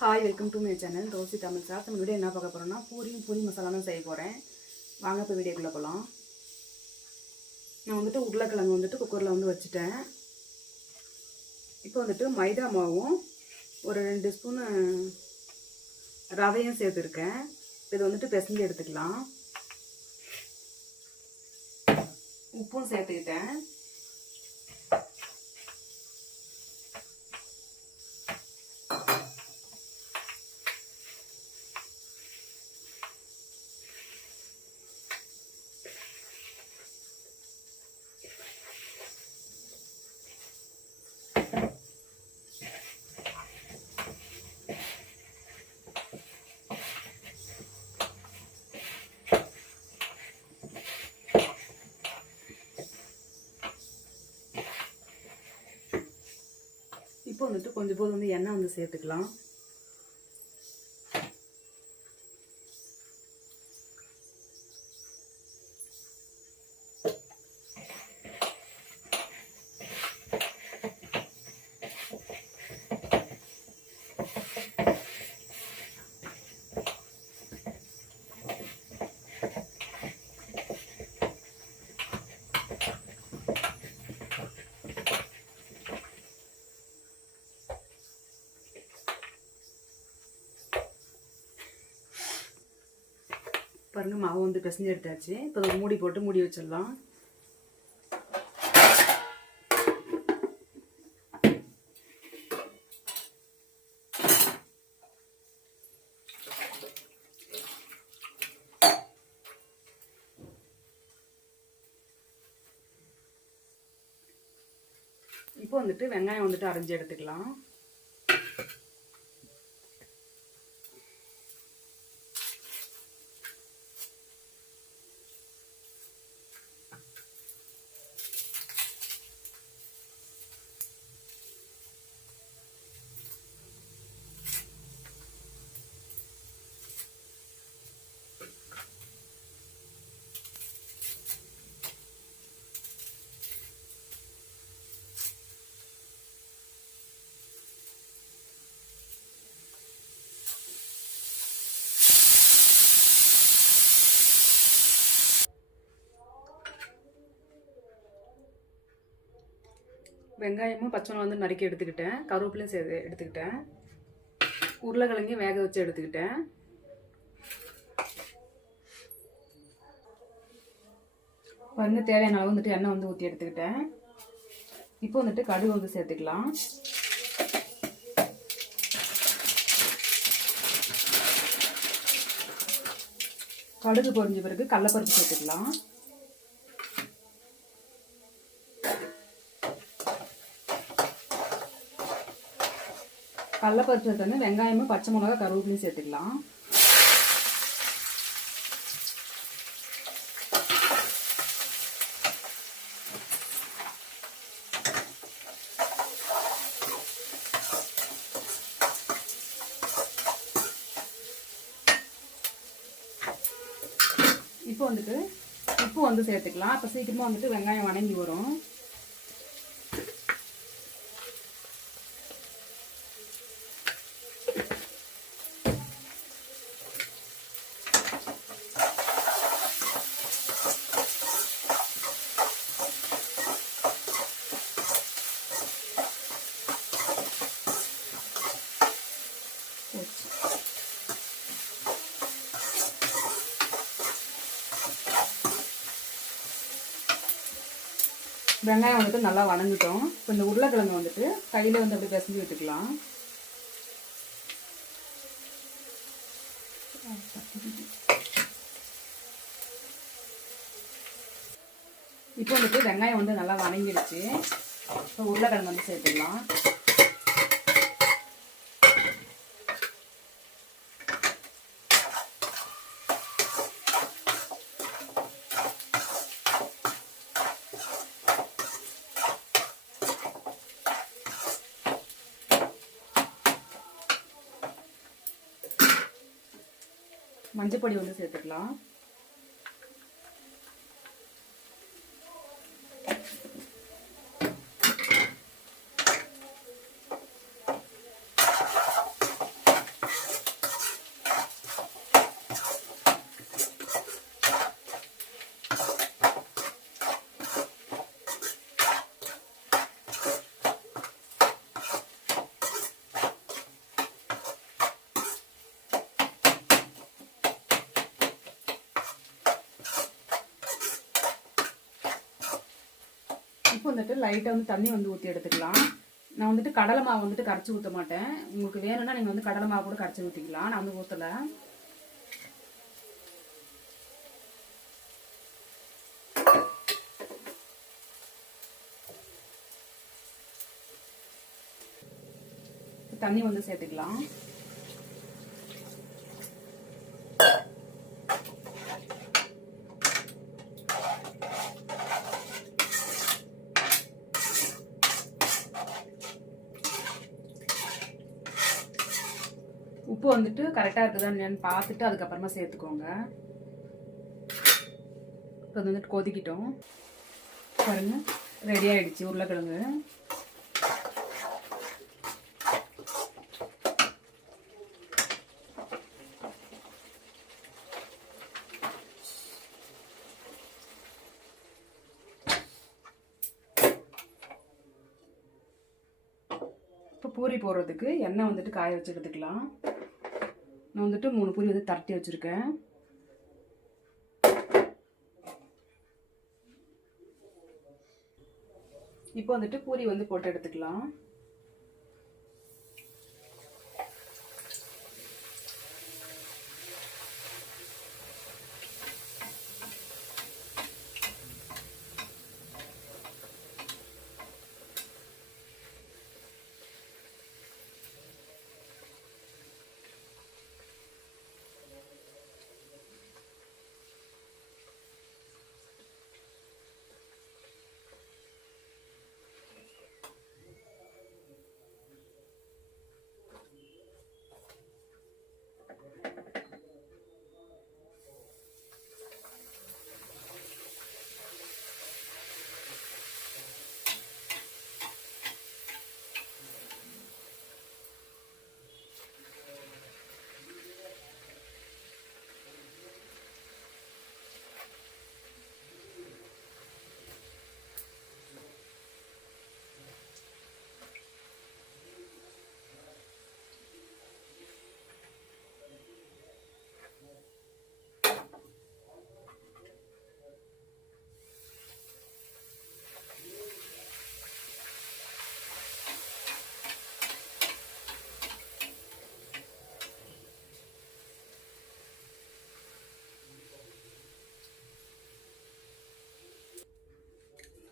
Hi welcome to my channel Rosie Tamil sir நம்ம video என்ன பார்க்க போகிறோம்னா பூரியும் பூரி மசாலா தான் செய்ய போகிறேன் வாங்க இப்போ வீடியோக்குள்ளே போகலாம் நான் வந்துட்டு உருளைக்கிழங்கு வந்துட்டு குக்கரில் வந்து வச்சுட்டேன். இப்போ வந்துட்டு மைதா மாவும் ஒரு ரெண்டு ஸ்பூனு ரவையும் சேர்த்துருக்கேன். இது வந்துட்டு பிசைஞ்சு எடுத்துக்கலாம். உப்பும் சேர்த்துக்கிட்டேன். வந்துட்டு கொஞ்சம் போது வந்து எண்ணெய் வந்து சேர்த்துக்கலாம் பாருங்க மாவு வந்து பிசைஞ்சு எடுத்தாச்சு. இப்போ ஒரு மூடி போட்டு மூடி வச்சிடலாம். இப்போ வந்துட்டு வெங்காயம் வந்துட்டு அரைஞ்சி எடுத்துக்கலாம். வெங்காயமும் பச்சை வந்து நறுக்கி எடுத்துக்கிட்டேன். கருவேப்பிலையும் சேர்த்து எடுத்துக்கிட்டேன். உருளைக்கிழங்கையும் வேக வச்சு எடுத்துக்கிட்டேன். வந்து தேவையான அளவு வந்துட்டு எண்ணெய் வந்து ஊற்றி எடுத்துக்கிட்டேன். இப்போ வந்துட்டு கடுகு வந்து சேர்த்துக்கலாம். கடுகு பொரிஞ்ச பிறகு கடலப்பருப்பு சேர்த்துக்கலாம். கடலப்பருப்பு சேர்த்து வெங்காயமும் பச்சை மிளகா கருவேப்பிலையும் சேர்த்துக்கலாம். இப்போ வந்துட்டு உப்பு வந்து சேர்த்துக்கலாம். அப்போ சீக்கிரமாக வந்துட்டு வெங்காயம் வணங்கி வரும். வெங்காயம் வந்துட்டு நல்லா வணங்கிட்டோம் இப்போ இந்த உருளைக்கிழங்கு வந்துட்டு கையில் வந்து அப்படி பிசைஞ்சு விட்டுக்கலாம். இப்போ வந்துட்டு வெங்காயம் வந்து நல்லா வணங்கிடுச்சு இப்போ உருளைக்கிழங்கு வந்து சேர்த்துக்கலாம். மஞ்சப்பொடி வந்து சேர்த்துக்கலாம். இப்போ வந்துட்டு லைட்டாக வந்து தண்ணி வந்து ஊற்றி எடுத்துக்கலாம். நான் வந்துட்டு கடலை மாவு வந்துட்டு கரைச்சி ஊற்ற மாட்டேன். உங்களுக்கு வேணும்னா நீங்கள் வந்து கடலை மாவு கூட கரைச்சி ஊற்றிக்கலாம் நான் வந்து ஊற்றலை தண்ணி வந்து சேர்த்துக்கலாம். உப்பு வந்துட்டு கரெக்டாக இருக்குதா என்னன்னு பார்த்துட்டு அதுக்கப்புறமா சேர்த்துக்கோங்க. இப்போ அது வந்துட்டு கொதிக்கிட்டோம். பாருங்க ரெடி ஆகிடுச்சு உருளைக்கிழங்கு. இப்போ பூரி போடுறதுக்கு எண்ணெய் வந்துட்டு காய வச்சு எடுத்துக்கலாம் நான் வந்துட்டு மூணு பூரி வந்து தரட்டி வச்சுருக்கேன். இப்போ வந்துட்டு பூரி வந்து போட்டு எடுத்துக்கலாம்.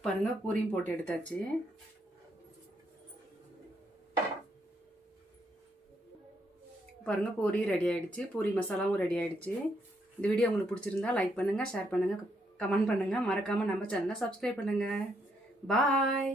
பாருங்க பூரியும் போட்டு எடுத்தாச்சு. பாருங்க பூரி ரெடி ஆயிடுச்சு. பூரி மசாலாவும் ரெடி ஆயிடுச்சு. இந்த வீடியோ உங்களுக்கு பிடிச்சிருந்தா லைக் பண்ணுங்க ஷேர் பண்ணுங்க கமெண்ட் பண்ணுங்க. மறக்காம நம்ம சேனலை சப்ஸ்கிரைப் பண்ணுங்க. பாய்